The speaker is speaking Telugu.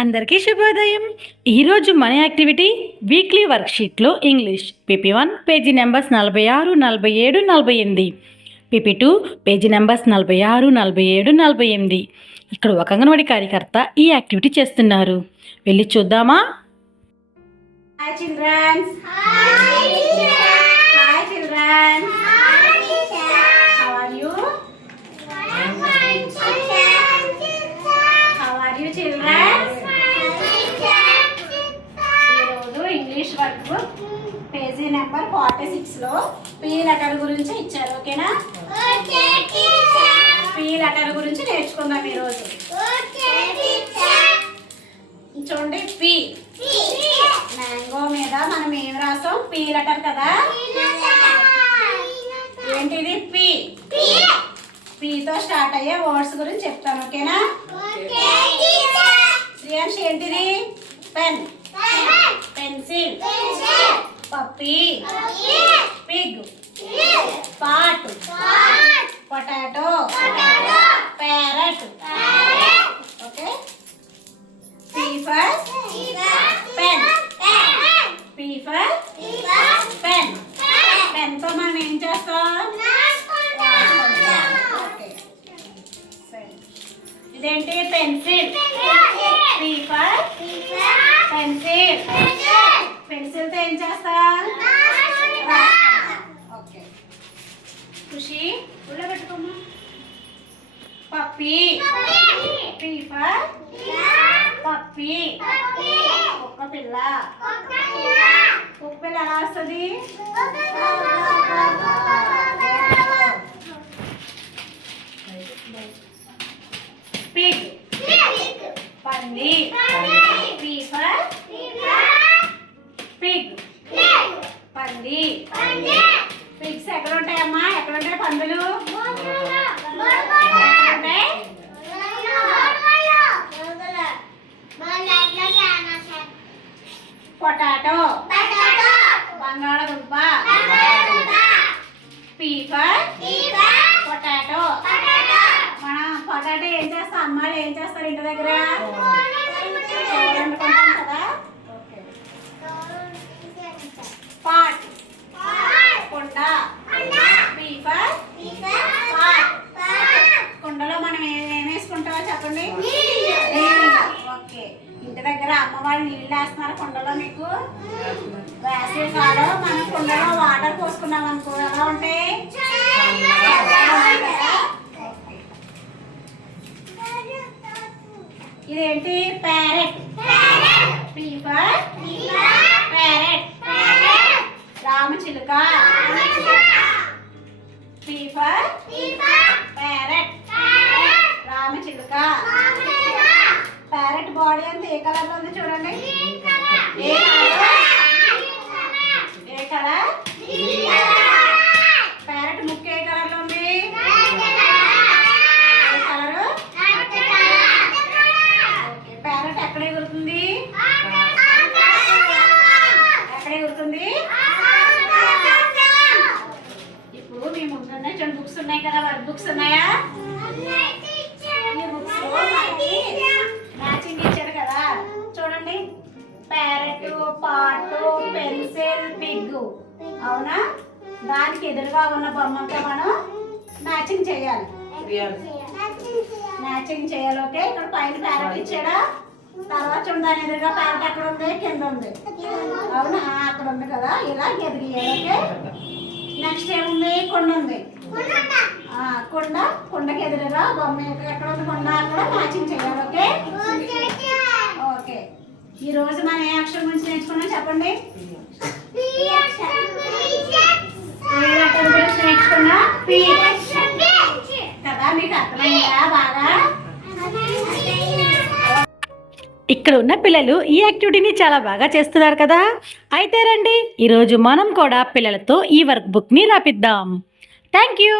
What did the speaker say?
అందరికీ శుభోదయం. ఈరోజు మన యాక్టివిటీ వీక్లీ వర్క్షీట్లో English PP1 page numbers 46, 47, 48, PP2 page numbers 46, 47, 48. ఇక్కడ ఒక అంగన్వాడీ కార్యకర్త ఈ యాక్టివిటీ చేస్తున్నారు. వెళ్ళి చూద్దామా? Hi children. Hi teacher. Hi children. Hi teacher. How are you? I'm fine teacher. How are you children? ఈరోజు English work book page number 46 లో పీ లెటర్ గురించి ఇచ్చారు. ఓకేనా? Okay teacher. పీ లెటర్ గురించి నేర్చుకుందాం ఈరోజు. Okay teacher. చూడండి పీ మ్యాంగో మీద మనం ఏం రాసాం? పీ లెటర్ కదా. ఏంటిది? పీ. పీతో స్టార్ట్ అయ్యే వర్డ్స్ గురించి చెప్తాను. ఓకేనా? శ్రీయాన్ష్ ఏంటిది? Pen, pencil, puppy, pig, pot, potato, parrot. Okay. P for pen. P for pen. Pen తో మనం ఏం చేస్తాం? ఇదేంటి? Pencil. P for pencil. Pencil తో ఏం చేస్తాం? ఓకే. ఖుషి ఉళ్ళ పెట్టుకోమా. పప్పీ. P for puppy. కుక్క పిల్ల. కుక్క పిల్ల ఎలా వస్తుంది? పిగ్. పంది. P for Pig. పంది. పిగ్స్ ఎక్కడ ఉంటాయమ్మా? ఎక్కడ ఉంటాయి పందులు? పొటాటో. బంగాళదుంప. P for potato. మనం పొటాటో ఏం చేస్తాం? అమ్మాయిలు ఏం చేస్తారు ఇంటి దగ్గర? వండుకుంటాం కదా. పాట్. కుండ. P for pot. కుండలో మనం ఏం వేసుకుంటామో చెప్పండి. ఓకే. ఇంటి దగ్గర అమ్మ వాళ్ళు నీళ్ళు వేస్తున్నారు కుండలో. మీకు వేసవి కాలం మనం కుండలో వాటర్ పోసుకున్నాం అనుకో ఎలా ఉంటాయి? ఇదేంటి? ప్యారెట్. P for parrot. రామచిలుక. P for parrot. రామచిలుక. ప్యారెట్ బాడీ అంతా ఏ కలర్ లో ఉంది చూడండి. ఏ కలర్? ప్యారెట్ ముక్కు ఏ కలర్ లో ఉంది? కలరు. ప్యారెట్ ఎక్కడ ఎగురుతుంది? ఎక్కడ ఎగురుతుంది? ఇప్పుడు మీ ముందున్న చూడండి బుక్స్ ఉన్నాయి కదా. వర్క్ బుక్స్ ఉన్నాయా? ఈ బుక్స్ లో మ్యాచింగ్ ఇచ్చారు కదా. చూడండి. ప్యారెట్, పాటు, పెన్సిల్, పిగ్. అవునా? దానికి ఎదురుగా ఉన్న బొమ్మతో మనం మ్యాచింగ్ చేయాలి. మ్యాచింగ్ చేయాలి. ఓకే. ఇక్కడ పైన ప్యారెట్ ఇచ్చాడా? తర్వాత చూడండి దాని ఎదురుగా ప్యారెట్ ఎక్కడ ఉంది? కింద ఉంది. అవునా? అక్కడ ఉంది కదా. ఇలా ఎదిగియాలి. ఓకే. నెక్స్ట్ ఏముంది? కొండ ఉంది. కొండ. కొండకి ఎదురుగా బొమ్మ ఎక్కడ ఉంది? కొండ. అక్కడ మ్యాచింగ్ చేయాలి. ఓకే. ఓకే. ఈ రోజు మనం ఏ అక్షరం గురించి నేర్చుకున్నాం చెప్పండి? నేర్చుకున్నా కదా. మీకు అర్థమైందా బాగా? ఇక్కడ ఉన్న పిల్లలు ఈ యాక్టివిటీని చాలా బాగా చేస్తున్నారు కదా. అయితే రండి ఈరోజు మనం కూడా పిల్లలతో ఈ వర్క్ బుక్ని రాపిద్దాం. Thank you.